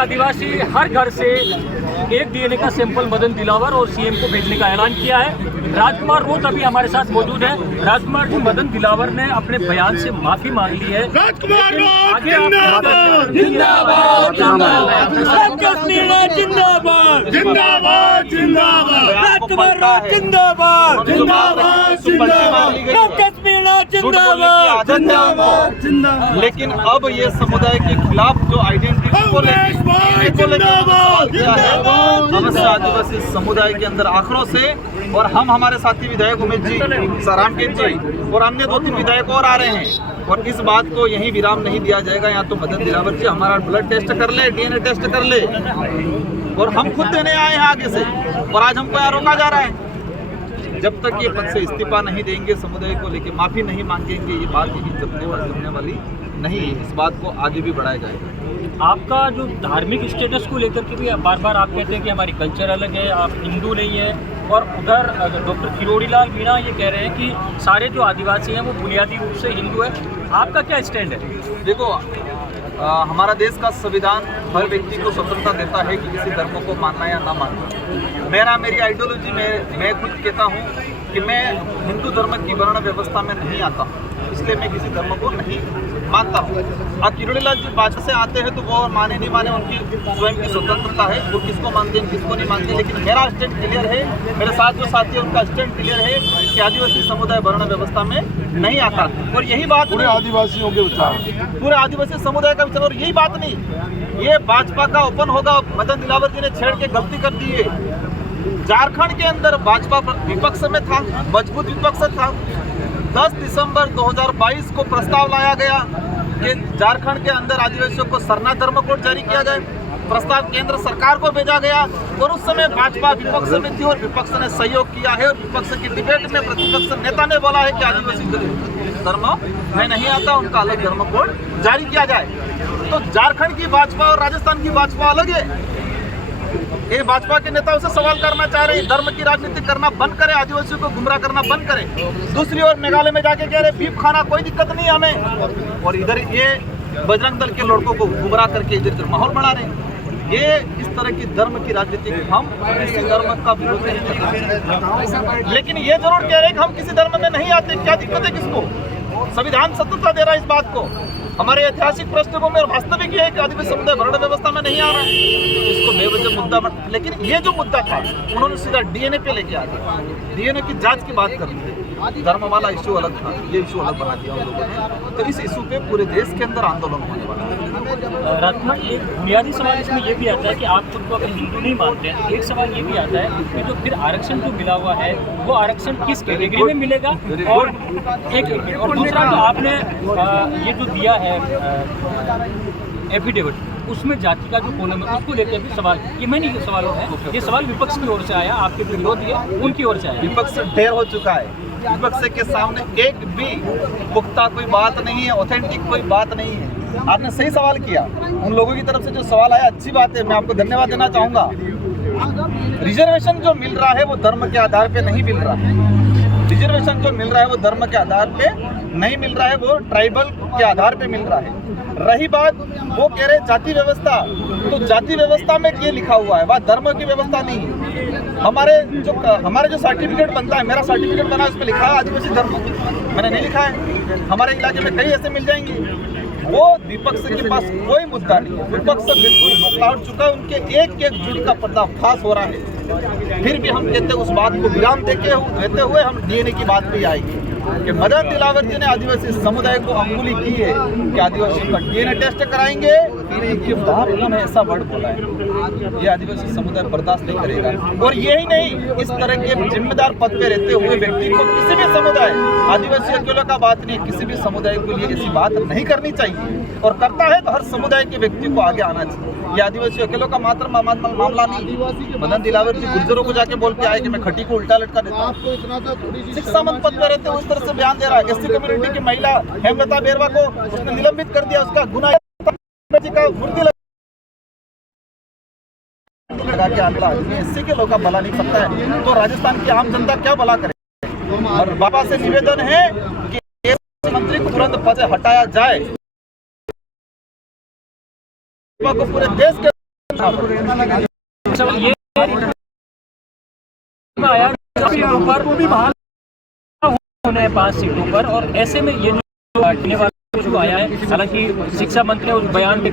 आदिवासी हर घर से एक डीएनए का सैंपल मदन दिलावर और सीएम को भेजने का ऐलान किया है। राजकुमार रोत अभी हमारे साथ मौजूद है। राजकुमार जी, मदन दिलावर ने अपने बयान से माफी मांग ली है। राजकुमार रोत जिंदाबाद जिंदाबाद जिंदाबाद जिंदाबाद जिंदाबाद राजकुमार रोत जिंदाबाद जिंदाबाद जिंदाबाद जिंदाबाद जिंदाबाद। लेकिन अब ये समुदाय के खिलाफ जो आइडेंटिटी को अवश्य आदिवासी समुदाय के अंदर आक्रोश है और हम हमारे साथी विधायक उमेश जी, रामकेश जी और अन्य 2-3 विधायक और आ रहे हैं और इस बात को यही विराम नहीं दिया जाएगा। यहाँ तो मदन दिलावर जी हमारा ब्लड टेस्ट कर ले, डीएनए टेस्ट कर ले और हम खुद देने आए हैं आगे से और आज हमको यहाँ रोका जा रहा है। जब तक ये पद से इस्तीफा नहीं देंगे, समुदाय को लेकर माफी नहीं मांगेंगे, ये बात यही जमने वाली नहीं है। इस बात को आगे भी बढ़ाया जाएगा। आपका जो धार्मिक स्टेटस को लेकर के भी बार बार आप कहते हैं कि हमारी कल्चर अलग है, आप हिंदू नहीं है, और उधर डॉक्टर किरोड़ीलाल मीणा ये कह रहे हैं कि सारे जो आदिवासी हैं वो बुनियादी रूप से हिंदू है। आपका क्या स्टैंड है? देखो, हमारा देश का संविधान हर व्यक्ति को स्वतंत्रता देता है कि किसी धर्म को मानना या ना मानना। मेरी आइडियोलॉजी में मैं खुद कहता हूँ कि मैं हिंदू धर्म की वर्ण व्यवस्था में नहीं आता हूँ, इसलिए मैं किसी धर्म को नहीं मानता हूँ। अब किरोड़ीलाल जी भाजपा से आते हैं तो वो माने नहीं माने उनकी स्वयं की स्वतंत्रता है, वो किसको मानते हैं किसको नहीं मानते। लेकिन मेरा स्टैंड क्लियर है, मेरे साथ जो साथी है उनका स्टैंड क्लियर है कि आदिवासी समुदाय वर्ण व्यवस्था में नहीं आता। और यही बात पूरे आदिवासियों के विचार, पूरे आदिवासी समुदाय का विचार। और यही बात नहीं, ये भाजपा का ओपन होगा। मदन दिलावर जी ने छेड़ के गलती कर दी है। झारखंड के अंदर भाजपा विपक्ष में था, मजबूत विपक्ष था। 10 दिसंबर 2022 को प्रस्ताव लाया गया कि झारखंड के अंदर आदिवासियों को सरना धर्म कोड जारी किया जाए। प्रस्ताव केंद्र सरकार को भेजा गया और उस समय भाजपा विपक्ष में थी और विपक्ष ने सहयोग किया है। और विपक्ष की डिबेट में प्रतिपक्ष नेता ने बोला है कि आदिवासी धर्म में नहीं आता, उनका अलग धर्म कोड जारी किया जाए। तो झारखंड की भाजपा और राजस्थान की भाजपा अलग है। ये भाजपा के नेताओं से सवाल करना चाह रहे हैं, धर्म की राजनीति करना बंद करे, आदिवासियों को गुमराह करना बंद करे। दूसरी ओर मेघालय में जाके कह रहे बीफ खाना कोई दिक्कत नहीं हमें, और इधर ये बजरंग दल के लड़कों को गुमराह करके इधर माहौल बढ़ा रहे हैं। ये इस तरह की धर्म की राजनीति, हम किसी धर्म का विरोध नहीं करते, लेकिन ये जरूर कह रहे हैं कि हम किसी धर्म में नहीं आते। क्या दिक्कत है किसको? संविधान स्वतंत्रता दे रहा है इस बात को। हमारे ऐतिहासिक पृष्ठभूमि और वास्तविक ये है कि आदिवासी समुदाय वर्ण व्यवस्था में नहीं आ रहा है, इसको बेवजह मुद्दा मत। लेकिन ये जो मुद्दा था उन्होंने सीधा डीएनए पे लेके आ गया, डीएनए की जांच की बात कर ली। धर्म वाला इशू अलग था, ये इशू अलग बना दिया उन लोगों ने। तो इस इशू पे पूरे देश के अंदर आंदोलन होने वाला है। राजकुमार, एक बुनियादी सवाल इसमें ये भी आता है कि आप खुद को अगर हिंदू नहीं मानते हैं, एक सवाल ये भी आता है कि जो फिर आरक्षण जो मिला हुआ है वो आरक्षण किस कैटेगरी में मिलेगा? और और दूसरा जो आपने ये जो दिया है एफिडेविट, उसमें जाति का जो कोलम है उसको लेकर भी सवाल, ये मैं नहीं सवाल है, ये सवाल विपक्ष की ओर से आया, आपके विरोधी है उनकी ओर से आया। विपक्ष ढेर हो चुका है, विपक्ष के सामने एक भी पुख्ता कोई बात नहीं है, ऑथेंटिक कोई बात नहीं है। आपने सही सवाल किया, उन लोगों की तरफ से जो सवाल आया अच्छी बात है, मैं आपको धन्यवाद देना चाहूँगा। रिजर्वेशन जो मिल रहा है वो धर्म के आधार पे नहीं मिल रहा है। रिजर्वेशन जो मिल रहा है वो धर्म के आधार पे नहीं मिल रहा है, वो ट्राइबल के आधार पे मिल रहा है। रही बात, वो कह रहे जाति व्यवस्था, तो जाति व्यवस्था में ये लिखा हुआ है, वह धर्म की व्यवस्था नहीं है। हमारे जो सर्टिफिकेट बनता है, मेरा सर्टिफिकेट बना है, उसमें लिखा है आदिवासी धर्म, मैंने नहीं लिखा है। हमारे इलाके में कई ऐसे मिल जाएंगे। वो विपक्ष के पास कोई मुद्दा नहीं है, विपक्ष बिल्कुल मसला उठ चुका है, उनके एक एक जुड़ का पर्दाफाश हो रहा है। फिर भी हम कहते उस बात को विराम देते हुए हम डीएनए की बात पे आएंगे कि मदन दिलावर जी ने आदिवासी समुदाय को अंगुली की है कि आदिवासियों का डीएनए टेस्ट कराएंगे। इनके बाहर उन्होंने ऐसा वर्ड बोला है, ये आदिवासी समुदाय बर्दाश्त नहीं करेगा। और यही नहीं, इस तरह के जिम्मेदार पद पे रहते हुए व्यक्ति को किसी भी समुदाय, आदिवासी अकेले का बात नहीं, किसी भी समुदाय के लिए ऐसी बात नहीं करनी चाहिए, और करता है तो हर समुदाय के व्यक्ति को आगे आना चाहिए। ये आदिवासी अकेलों का मात्र मामला नहीं। मदन दिलावर जी गुर्जरों को जाके बोल के आए कि मैं खटी को उल्टा लटका देता हूँ। शिक्षा मंत्री पद पे रहते हुए इस तरह से बयान दे रहा है। एससी कम्युनिटी की महिला हेमलता बेरवा को उसने निलंबित कर दिया, उसका गुना का मूर्ति लगा के आंकड़ा एससी के लोग का भला नहीं सकता है, तो राजस्थान की आम जनता क्या भला करे। और बाबा से निवेदन है कि मंत्री को तुरंत पद से हटाया जाए, को पूरे देश के सब ये आया ऊपर होने 5 सीटों पर, और ऐसे में ये जो आने वाला जो आया है, हालांकि शिक्षा मंत्री ने उस बयान में